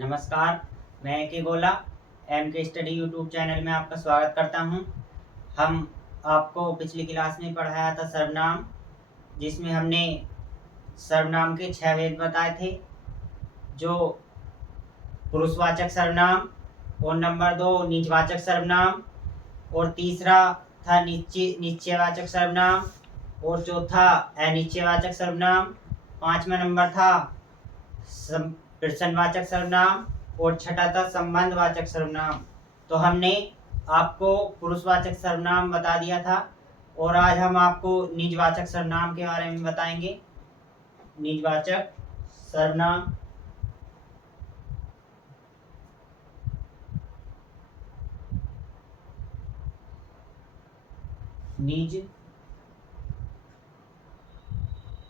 नमस्कार। मैं के गोला एम के स्टडी यूट्यूब चैनल में आपका स्वागत करता हूं। हम आपको पिछली क्लास में पढ़ाया था सर्वनाम, जिसमें हमने सर्वनाम के 6 भेद बताए थे, जो पुरुषवाचक सर्वनाम और नंबर 2 निजवाचक सर्वनाम और तीसरा था निश्चयवाचक सर्वनाम और चौथा अनिश्चयवाचक सर्वनाम। 5वां नंबर था प्रश्नवाचक सर्वनाम और छठा था संबंधवाचक सर्वनाम। तो हमने आपको पुरुषवाचक सर्वनाम बता दिया था और आज हम आपको निजवाचक सर्वनाम के बारे में बताएंगे। निजवाचक सर्वनाम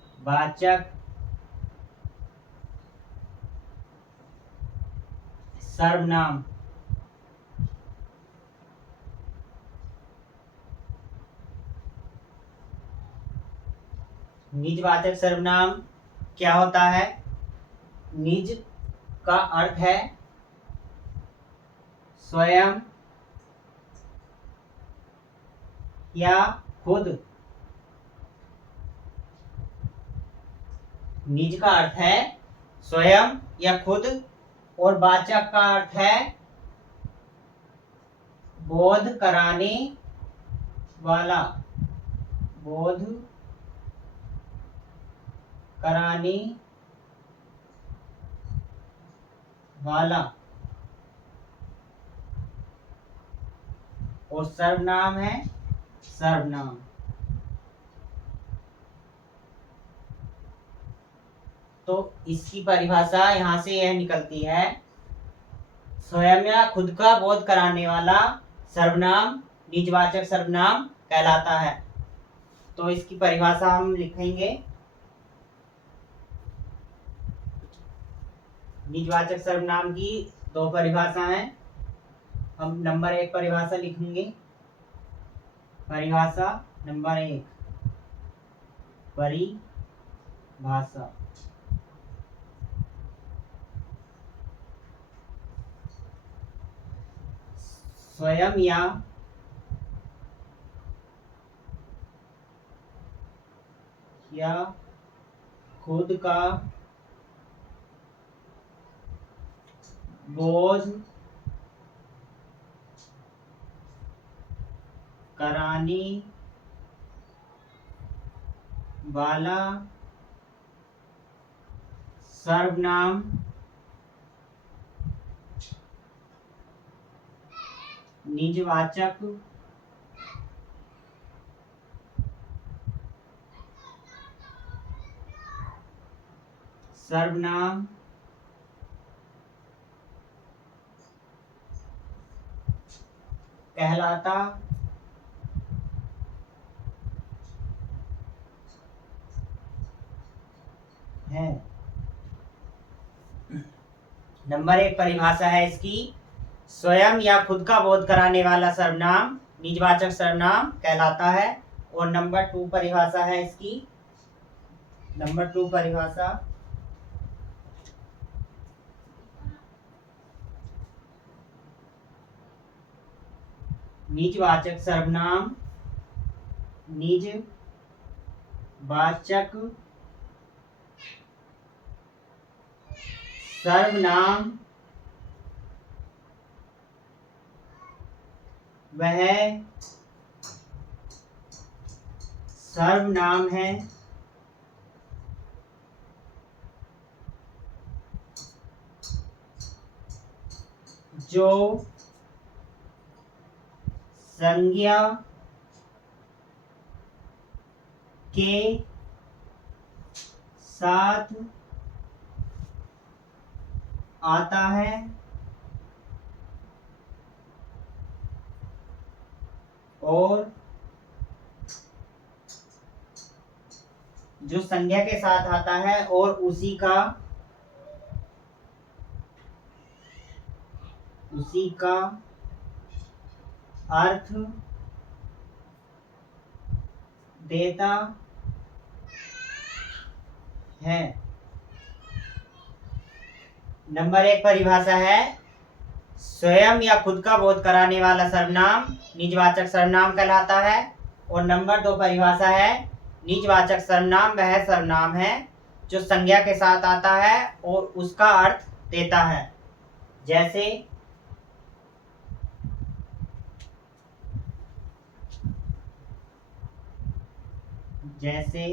निजवाचक सर्वनाम निजवाचक सर्वनाम क्या होता है? निज का अर्थ है स्वयं या खुद। निज का अर्थ है स्वयं या खुद और वाचक का अर्थ है बोध कराने वाला। बोध कराने वाला। और सर्वनाम है सर्वनाम। तो इसकी परिभाषा यहाँ से यह निकलती है, स्वयं या खुद का बोध कराने वाला सर्वनाम निजवाचक सर्वनाम कहलाता है। तो इसकी परिभाषा हम लिखेंगे। निजवाचक सर्वनाम की 2 परिभाषा हैं। हम नंबर 1 परिभाषा लिखेंगे। परिभाषा नंबर 1, परिभाषा। स्वयं या खुद का बोध कराने वाला सर्वनाम निजवाचक सर्वनाम कहलाता है। नंबर 1 परिभाषा है इसकी, स्वयं या खुद का बोध कराने वाला सर्वनाम निजवाचक सर्वनाम कहलाता है। और नंबर 2 परिभाषा है इसकी। नंबर 2 परिभाषा निजवाचक सर्वनाम निजवाचक सर्वनाम वह सर्वनाम है जो संज्ञा के साथ आता है और जो संज्ञा के साथ आता है और उसी का अर्थ देता है। नंबर 1 परिभाषा है, स्वयं या खुद का बोध कराने वाला सर्वनाम निजवाचक सर्वनाम कहलाता है। और नंबर 2 परिभाषा है, निजवाचक सर्वनाम वह सर्वनाम है जो संज्ञा के साथ आता है और उसका अर्थ देता है। जैसे जैसे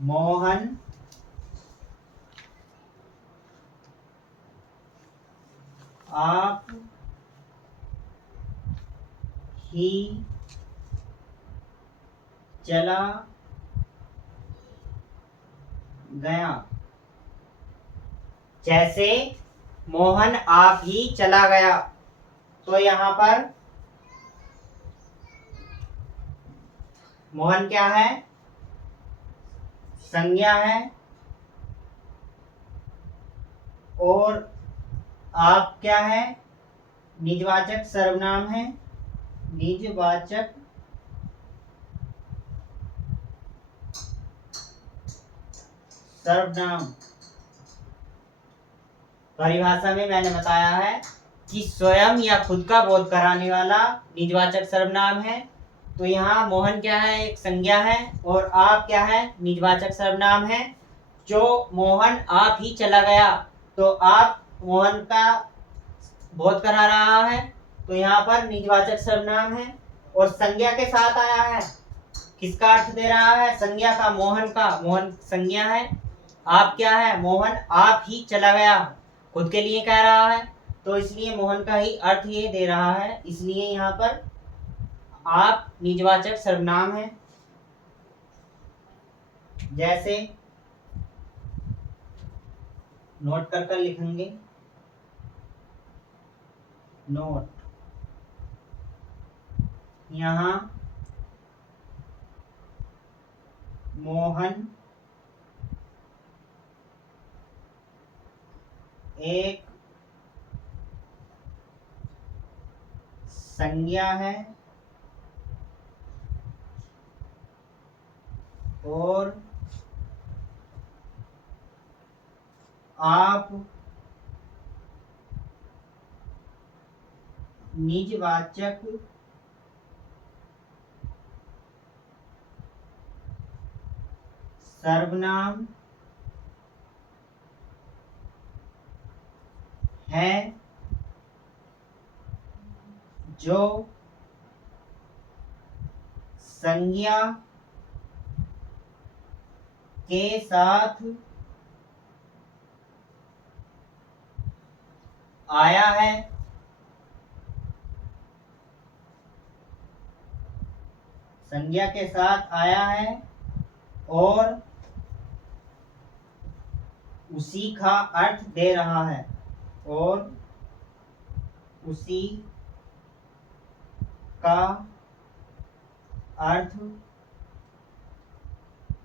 मोहन आप ही चला गया। जैसे मोहन आप ही चला गया, तो यहाँ पर मोहन क्या है? संज्ञा है। और आप क्या है? निजवाचक सर्वनाम है। निजवाचक सर्वनाम। परिभाषा में मैंने बताया है कि स्वयं या खुद का बोध कराने वाला निजवाचक सर्वनाम है। तो यहाँ मोहन क्या है? एक संज्ञा है। और आप क्या है? निजवाचक सर्वनाम है। जो मोहन आप ही चला गया, तो आप मोहन का बोध करा रहा है, तो यहाँ पर निजवाचक सर्वनाम है। और संज्ञा के साथ आया है, किसका अर्थ दे रहा है? संज्ञा का, मोहन का। मोहन संज्ञा है। आप क्या है? मोहन आप ही चला गया, खुद के लिए कह रहा है, तो इसलिए मोहन का ही अर्थ ये दे रहा है। इसलिए यहाँ पर आप निजवाचक सर्वनाम है। जैसे नोट कर कर लिखेंगे, नोट। यहाँ मोहन एक संज्ञा है और आप निजवाचक सर्वनाम है जो संज्ञा के साथ आया है। संज्ञा के साथ आया है और उसी का अर्थ दे रहा है। और उसी का अर्थ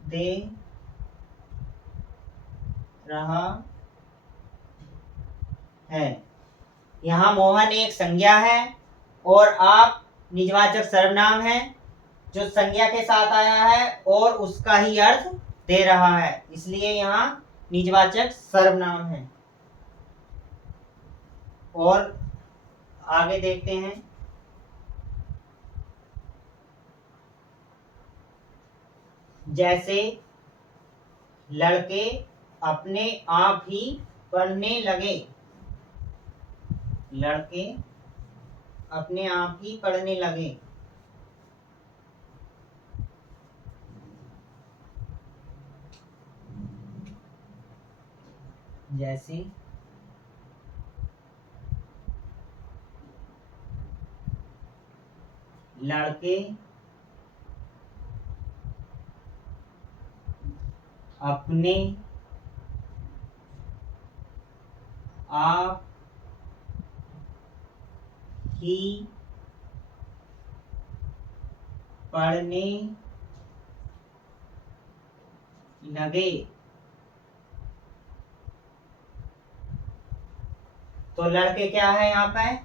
दे रहा है। यहाँ मोहन एक संज्ञा है और आप निजवाचक सर्वनाम है जो संज्ञा के साथ आया है और उसका ही अर्थ दे रहा है, इसलिए यहाँ निजवाचक सर्वनाम है। और आगे देखते हैं। जैसे लड़के अपने आप ही पढ़ने लगे। लड़के अपने आप ही पढ़ने लगे। जैसे लड़के अपने आप ही पढ़ने लगे। तो लड़के क्या है? यहाँ पे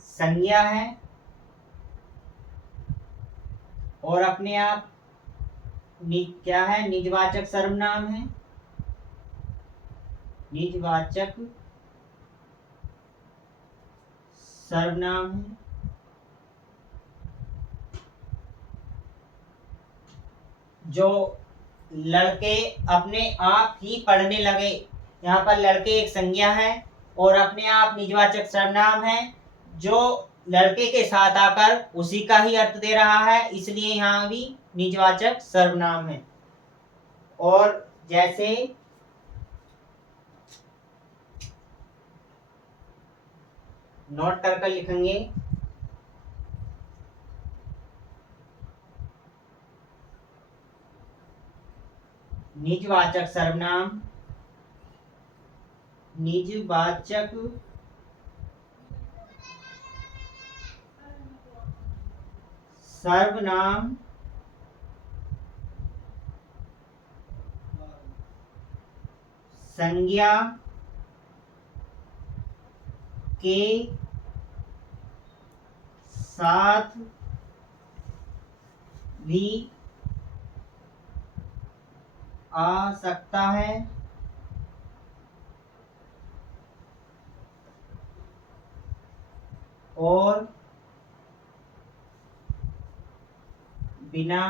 संज्ञा है और अपने आप क्या है, निजवाचक सर्वनाम है, निजवाचक सर्वनाम है। जो लड़के अपने आप ही पढ़ने लगे, यहाँ पर लड़के एक संज्ञा है और अपने आप निजवाचक सर्वनाम है जो लड़के के साथ आकर उसी का ही अर्थ दे रहा है, इसलिए यहाँ भी निजवाचक सर्वनाम है। और जैसे नोट कर लिखेंगे, निजवाचक सर्वनाम, निजवाचक सर्वनाम संज्ञा के साथ भी आ सकता है और बिना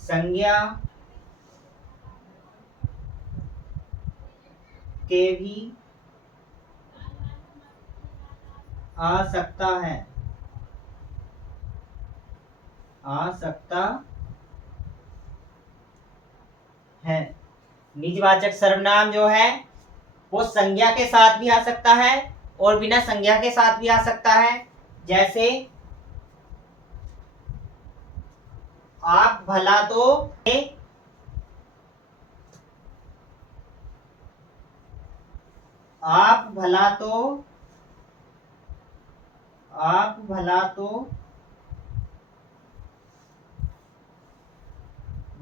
संज्ञा के भी आ सकता है, आ सकता है। निजवाचक सर्वनाम जो है वो संज्ञा के साथ भी आ सकता है और बिना संज्ञा के साथ भी आ सकता है। जैसे आप भला तो, आप भला तो, आप भला तो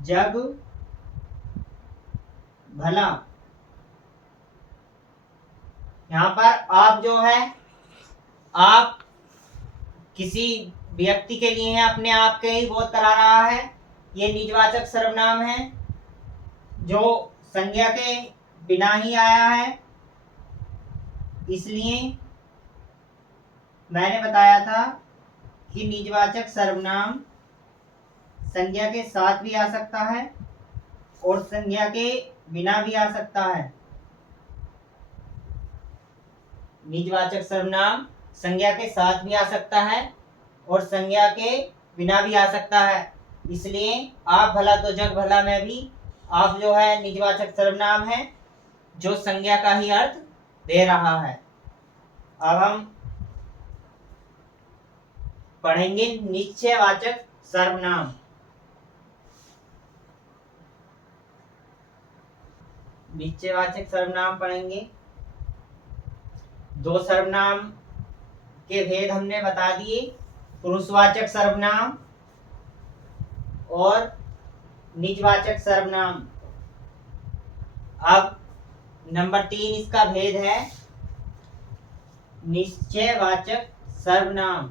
जग भला। यहाँ पर आप जो है, आप किसी व्यक्ति के लिए है, अपने आप के ही बोध करा रहा है। ये निजवाचक सर्वनाम है जो संज्ञा के बिना ही आया है, इसलिए मैंने बताया था कि निजवाचक सर्वनाम संज्ञा के साथ भी आ सकता है और संज्ञा के बिना भी आ सकता है। निजवाचक सर्वनाम संज्ञा के साथ भी आ सकता है और संज्ञा के बिना भी आ सकता है, इसलिए आप भला तो जग भला में भी आप जो है निजवाचक सर्वनाम है जो संज्ञा का ही अर्थ दे रहा है। अब हम पढ़ेंगे निश्चयवाचक सर्वनाम। निश्चयवाचक सर्वनाम पढ़ेंगे। दो सर्वनाम के भेद हमने बता दिए, पुरुषवाचक सर्वनाम और निजवाचक सर्वनाम। अब नंबर 3 इसका भेद है निश्चयवाचक सर्वनाम।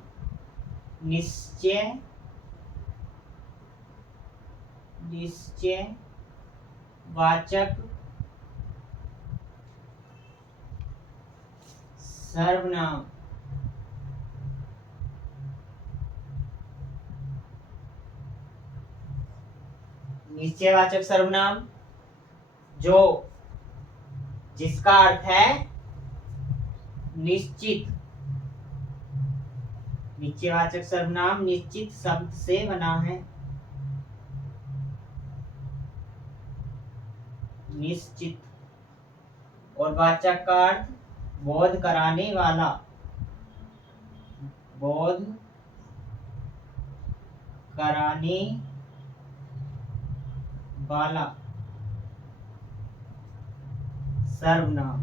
निश्चयवाचक सर्वनाम। निश्चयवाचक सर्वनाम जो जिसका अर्थ है निश्चित। निश्चयवाचक सर्वनाम निश्चित शब्द से बना है। निश्चित। और वाचक का अर्थ बोध कराने वाला। बोध कराने वाला सर्वनाम।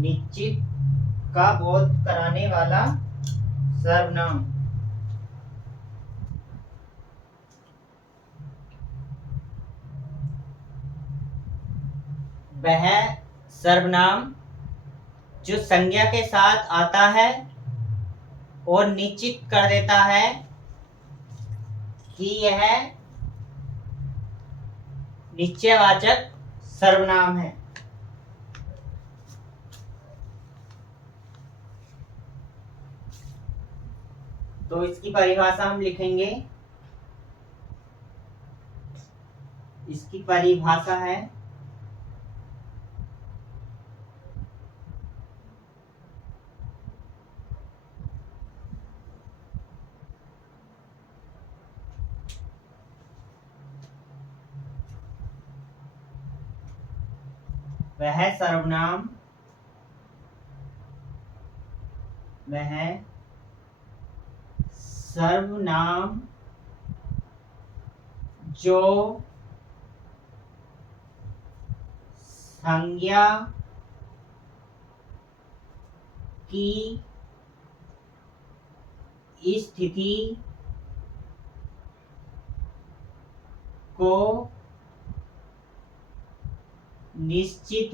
निश्चित का बोध कराने वाला सर्वनाम। वह सर्वनाम जो संज्ञा के साथ आता है और निश्चित कर देता है कि यह निश्चयवाचक सर्वनाम है। तो इसकी परिभाषा हम लिखेंगे। इसकी परिभाषा है वह सर्वनाम जो संज्ञा की स्थिति को निश्चित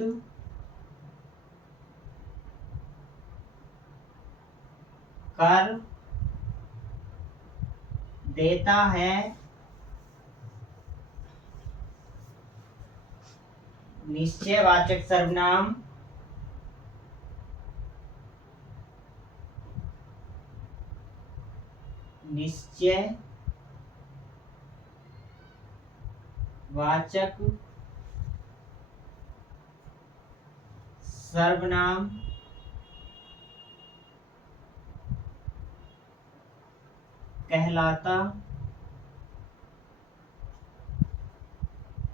कर देता है, निश्चयवाचक सर्वनाम निश्चयवाचक सर्वनाम कहलाता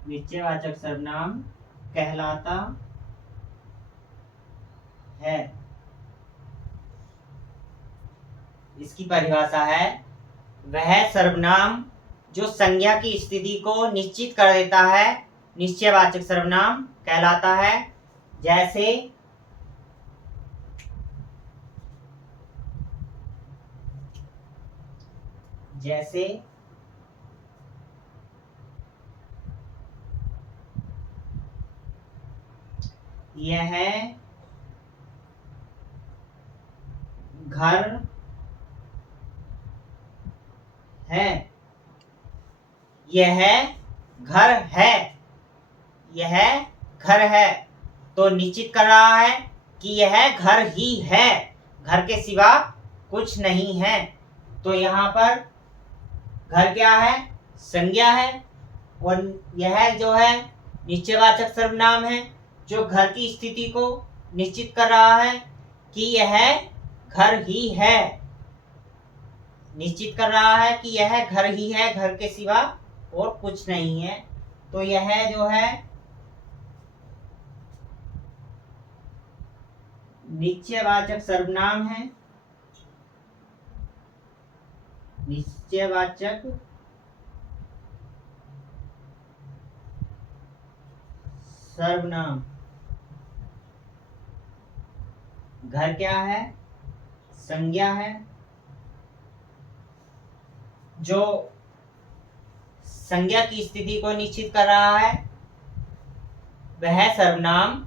निश्चयवाचक सर्वनाम कहलाता है। इसकी परिभाषा है वह सर्वनाम जो संज्ञा की स्थिति को निश्चित कर देता है, निश्चयवाचक सर्वनाम कहलाता है। जैसे यह घर है, यह घर है, यह घर है। तो निश्चित कर रहा है कि यह घर ही है, घर के सिवा कुछ नहीं है। तो यहाँ पर घर क्या है? संज्ञा है, और यह जो है निश्चयवाचक सर्वनाम है जो घर की स्थिति को निश्चित कर रहा है कि यह घर ही है, निश्चित कर रहा है कि यह घर ही है, घर के सिवा और कुछ नहीं है। तो यह जो है निश्चयवाचक सर्वनाम है, निश्चयवाचक सर्वनाम। घर क्या है? संज्ञा है, जो संज्ञा की स्थिति को निश्चित कर रहा है। वह सर्वनाम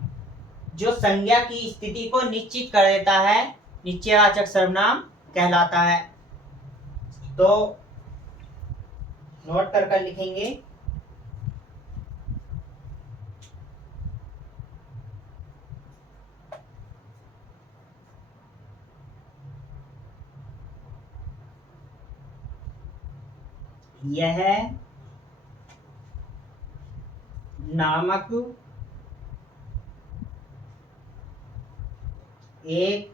जो संज्ञा की स्थिति को निश्चित कर देता है, निश्चयवाचक सर्वनाम कहलाता है। तो नोट कर लिखेंगे। यह नामक एक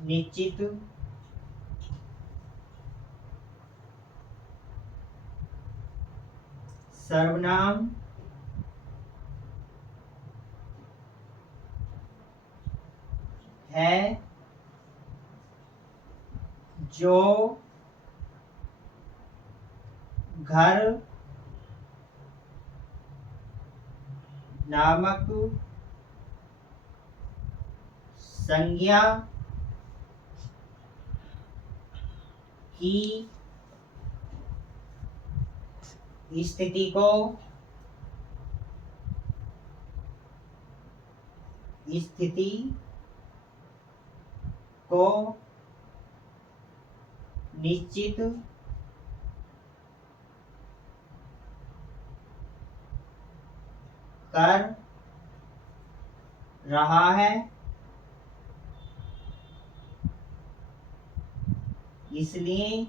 निश्चित सर्वनाम है जो घर नामक संज्ञा की स्थिति को स्थिति को निश्चित कर रहा है, इसलिए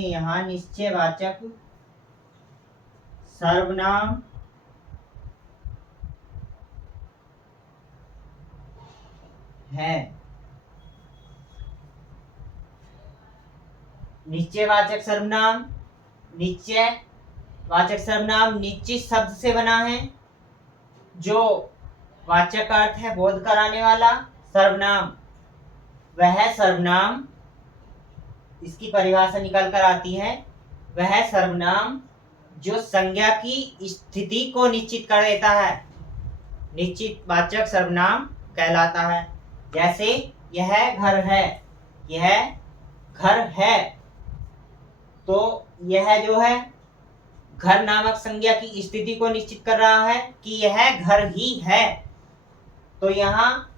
यहाँ निश्चयवाचक सर्वनाम है। निश्चयवाचक सर्वनाम निश्चित शब्द से बना है, जो वाचक का अर्थ है बोध कराने वाला सर्वनाम। वह सर्वनाम, इसकी परिभाषा निकल कर आती है, वह सर्वनाम जो संज्ञा की स्थिति को निश्चित कर देता है, निश्चित वाचक सर्वनाम कहलाता है। जैसे यह घर है, यह घर है, तो यह जो है घर नामक संज्ञा की स्थिति को निश्चित कर रहा है कि यह घर ही है, तो यहाँ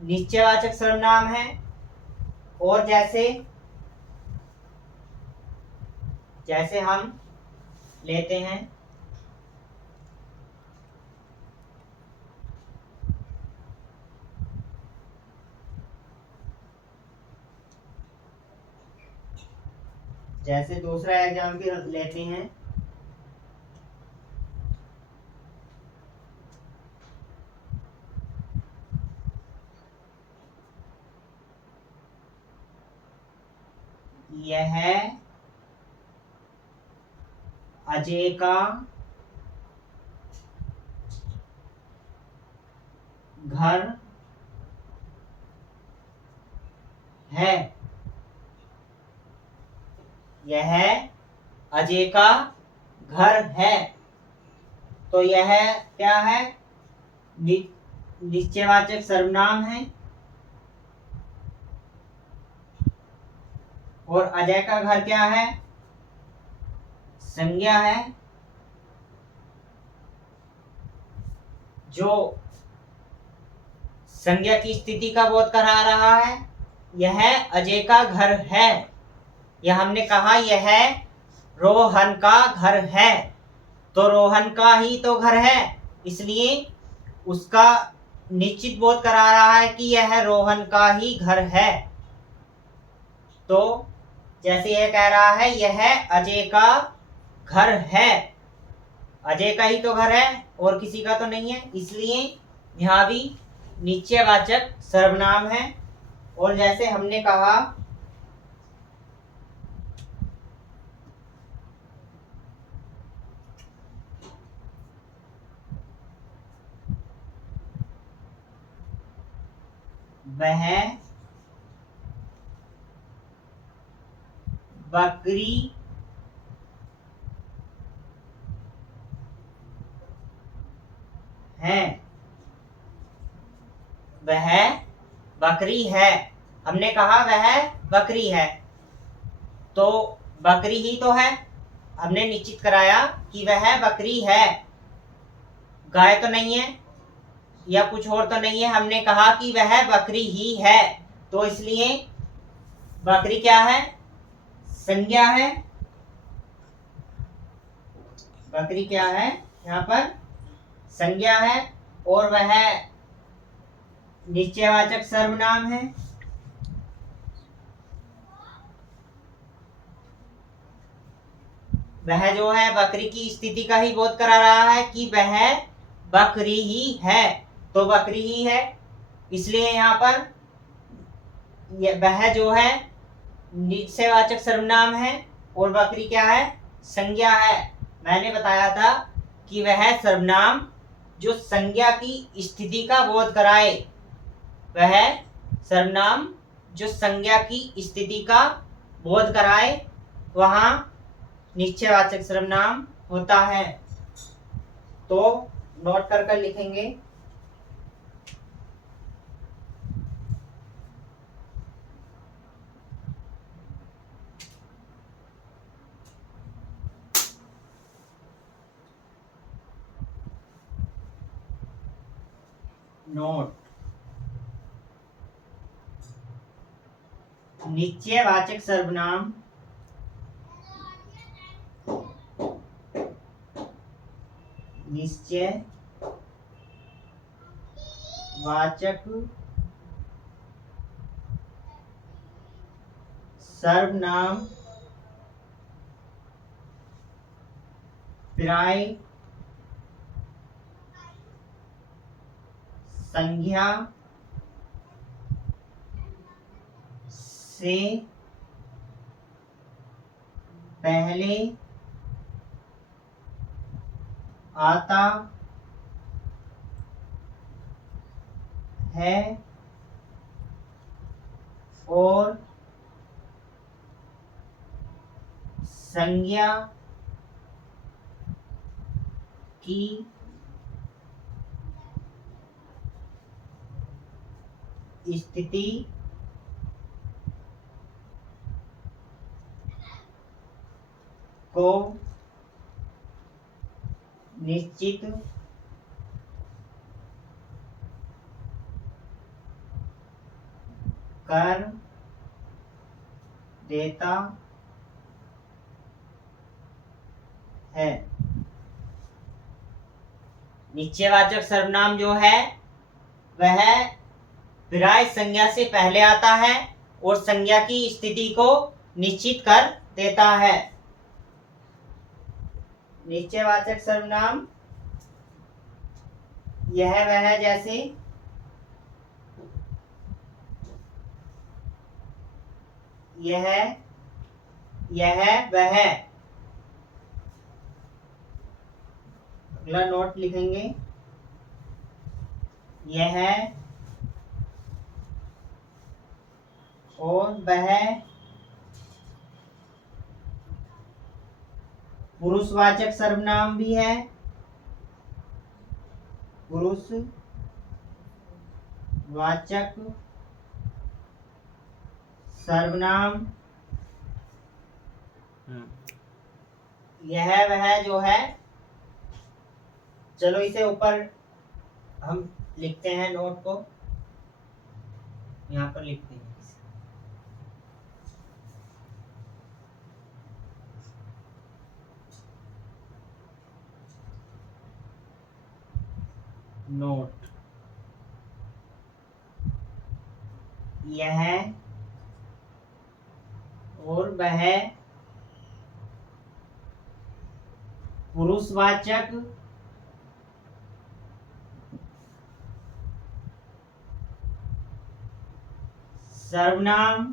निश्चयवाचक सर्वनाम है। और जैसे हम लेते हैं जैसे दूसरा एग्जाम्पल लेते हैं, यह अजय का घर है, यह अजय का घर है, तो यह क्या है? निश्चयवाचक सर्वनाम है। और अजय का घर क्या है? संज्ञा है, जो संज्ञा की स्थिति का बोध करा रहा है। यह अजय का घर है, यह हमने कहा यह रोहन का घर है, तो रोहन का ही तो घर है, इसलिए उसका निश्चित बोध करा रहा है कि यह रोहन का ही घर है। तो जैसे यह कह रहा है यह अजय का घर है, अजय का ही तो घर है और किसी का तो नहीं है, इसलिए यहाँ भी निश्चयवाचक सर्वनाम है। और जैसे हमने कहा वह बकरी है, वह बकरी है, हमने कहा वह बकरी है, तो बकरी ही तो है, हमने निश्चित कराया कि वह बकरी है, गाय तो नहीं है या कुछ और तो नहीं है, हमने कहा कि वह बकरी ही है, तो इसलिए बकरी क्या है? संज्ञा है। बकरी क्या है? यहाँ पर संज्ञा है और वह निश्चयवाचक सर्वनाम है। वह जो है बकरी की स्थिति का ही बोध करा रहा है कि वह बकरी ही है, तो बकरी ही है, इसलिए यहाँ पर वह जो है निश्चयवाचक सर्वनाम है और बकरी क्या है? संज्ञा है। मैंने बताया था कि वह सर्वनाम जो संज्ञा की स्थिति का बोध कराए, वह सर्वनाम जो संज्ञा की स्थिति का बोध कराए, वहाँ निश्चयवाचक सर्वनाम होता है। तो नोट कर कर लिखेंगे। नोट, निश्चयवाचक सर्वनाम निश्चयवाचक सर्वनाम प्राय संज्ञा से पहले आता है और संज्ञा की स्थिति को निश्चित कर देता है। निश्चयवाचक सर्वनाम जो है वह विराय संज्ञा से पहले आता है और संज्ञा की स्थिति को निश्चित कर देता है। निश्चयवाचक सर्वनाम यह वह जैसे यह वह। अगला नोट लिखेंगे, यह और वह पुरुषवाचक सर्वनाम भी है। पुरुषवाचक सर्वनाम यह वह जो है, चलो इसे ऊपर हम लिखते हैं, नोट को यहाँ पर लिखते हैं। नोट, यह और वह पुरुषवाचक सर्वनाम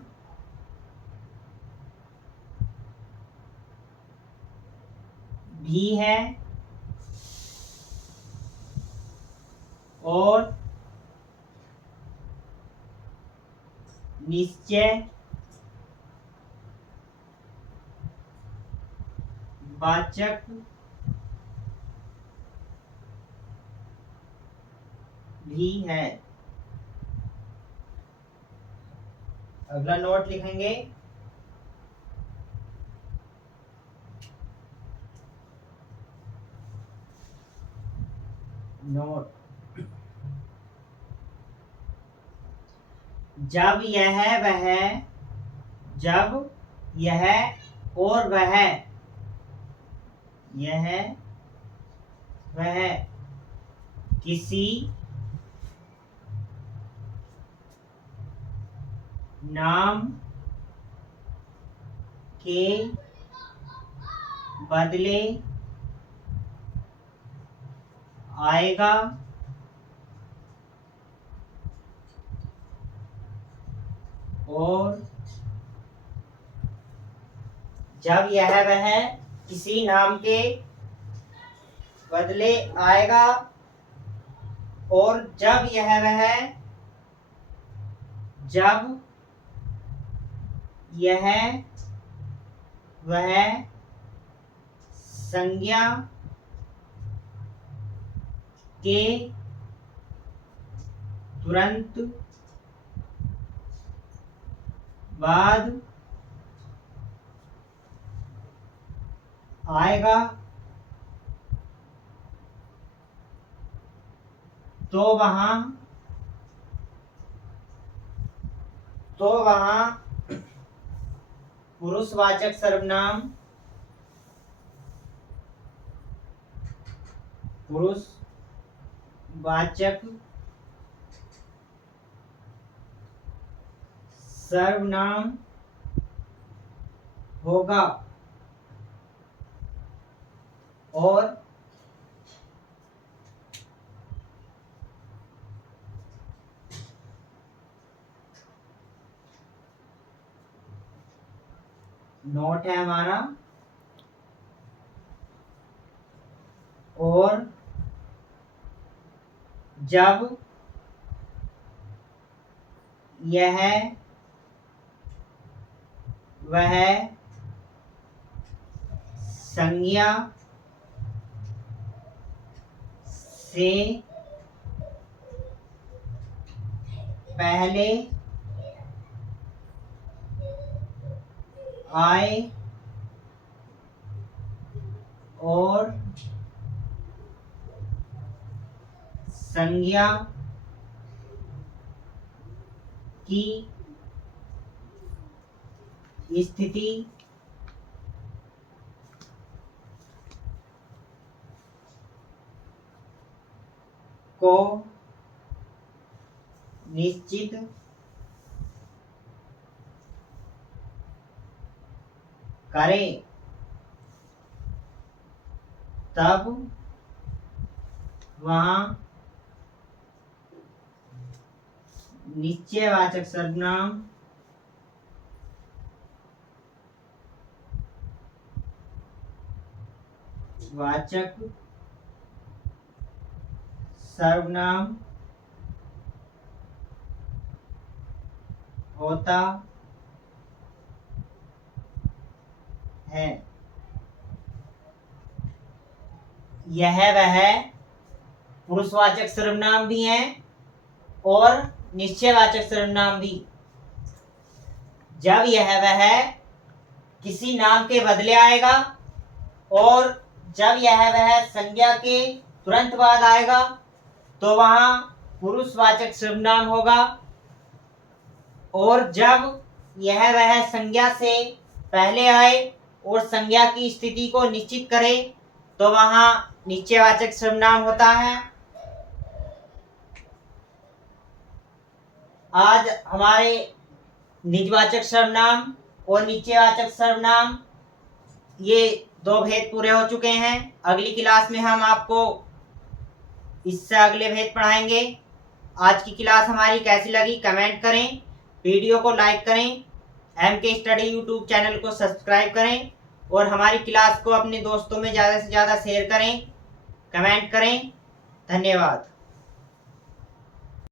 भी है और निश्चयवाचक भी है। अगला नोट लिखेंगे, नोट, जब यह और वह किसी नाम के बदले आएगा और जब यह वह किसी नाम के बदले आएगा और जब यह वह संज्ञा के तुरंत बाद आएगा तो वहां पुरुषवाचक सर्वनाम होगा और नोट है हमारा, और जब वह संज्ञा से पहले आए और संज्ञा की स्थिति को निश्चित करे तब वहां निश्चयवाचक सर्वनाम होता है। यह वह पुरुषवाचक सर्वनाम भी हैं और निश्चयवाचक सर्वनाम भी। जब यह वह किसी नाम के बदले आएगा और जब यह वह संज्ञा के तुरंत बाद आएगा तो वहां पुरुषवाचक सर्वनाम होगा, और जब यह वह संज्ञा से पहले आए और संज्ञा की स्थिति को निश्चित करे तो वहां निश्चयवाचक सर्वनाम होता है। आज हमारे निजवाचक सर्वनाम और निश्चयवाचक सर्वनाम ये दो भेद पूरे हो चुके हैं। अगली क्लास में हम आपको इससे अगले भेद पढ़ाएंगे। आज की क्लास हमारी कैसी लगी कमेंट करें, वीडियो को लाइक करें, MK स्टडी यूट्यूब चैनल को सब्सक्राइब करें और हमारी क्लास को अपने दोस्तों में ज़्यादा से ज़्यादा शेयर करें, कमेंट करें। धन्यवाद।